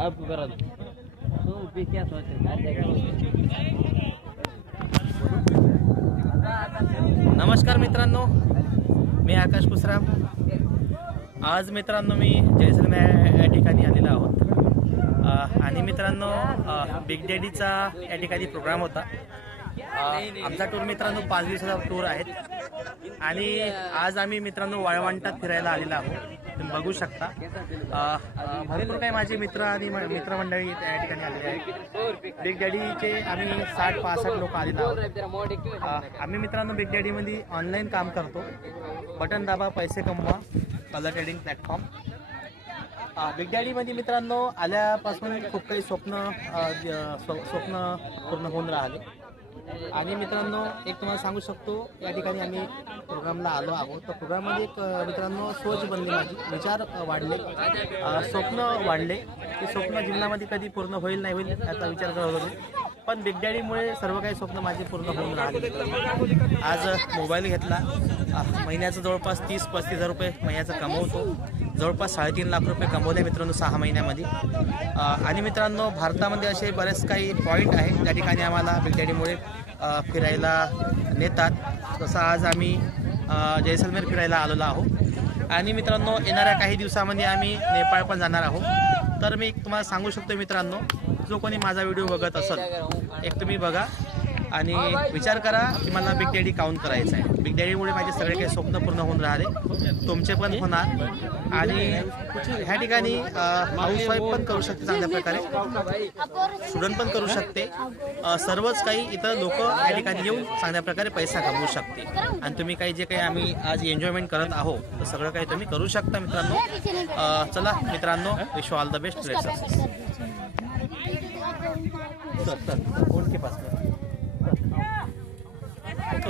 आपको करा तो भी क्या सोच रहे? नमस्कार मित्रांनो, मी आकाश कुसराम. आज मित्रांनो मी जैसलमेर या ठिकाणी आलेलो आहोत आणि मित्रांनो बिग डॅडीचा या ठिकाणी प्रोग्राम होता. आमचा टूर मित्रांनो 5 दिवसाचा टूर आहे आणि आज आम्ही मित्रांनो वाळवंटात फिरायला आलेलो आहोत. तुम्ही बघू शकता भरपूर काही माझे मित्र आणि मित्रमंडळी या ठिकाणी आलेले आहेत. बिग डॅडीचे आम्ही 60-65 लोक आलेलो आहोत. आम्ही मित्रांनो बिग डॅडीमध्ये ऑनलाईन काम करतो. बटन दाबा पैसे कमवा, कलर ट्रेडिंग प्लॅटफॉर्म. बिग डॅडीमध्ये मित्रांनो आल्यापासून खूप काही स्वप्न पूर्ण होऊन राहिले आणि मित्रांनो एक तुम्हाला सांगू शकतो, या ठिकाणी आम्ही प्रोग्रामला आलो आहोत. तर प्रोग्राममध्ये एक मित्रांनो सोच बनली, माझी विचार वाढले, स्वप्न वाढले. ते स्वप्न जीवनामध्ये कधी पूर्ण होईल नाही होईल याचा विचार करत होते, पण बिग डॅडीमुळे सर्व काही स्वप्न माझे पूर्ण होऊन राहिले. आज मोबाईल घेतला, महिन्याचं जवळपास 30-35 हजार रुपये महिन्याचं कमवतो. जवळपास 3.5 लाख रुपये कमवले मित्रांनो 6 महिन्यामध्ये. आणि मित्रांनो भारतामध्ये असे बरेच काही पॉईंट आहेत त्या ठिकाणी आम्हाला बिग डॅडीमुळे फिरायला नेतात. तसं आज आम्ही जैसलमेर फिरायला आलेलो आहोत आणि मित्रांनो येणाऱ्या काही दिवसामध्ये आम्ही नेपाळ पण जाणार आहोत. तर मी तुम्हाला सांगू शकतो मित्रांनो, जो कोणी माझा व्हिडिओ बघत असेल एक तुम्ही बघा आणि विचार करा की मला बिग डॅडी काउंट करायचं आहे. बिग डॅडीमुळे माझे सगळे काही स्वप्न पूर्ण होऊन राहिले, तुमचे पण होणार. आणि ह्या ठिकाणी हाऊसवाईफ पण करू शकते चांगल्या प्रकारे, स्टुडंट पण करू शकते. सर्वच काही इथं लोक या ठिकाणी येऊन चांगल्या प्रकारे पैसा कमवू शकते. आणि तुम्ही काही जे काही आम्ही आज एन्जॉयमेंट करत आहोत तर सगळं काही तुम्ही करू शकता मित्रांनो. चला मित्रांनो, wish all the best, great success. Sir उनके पास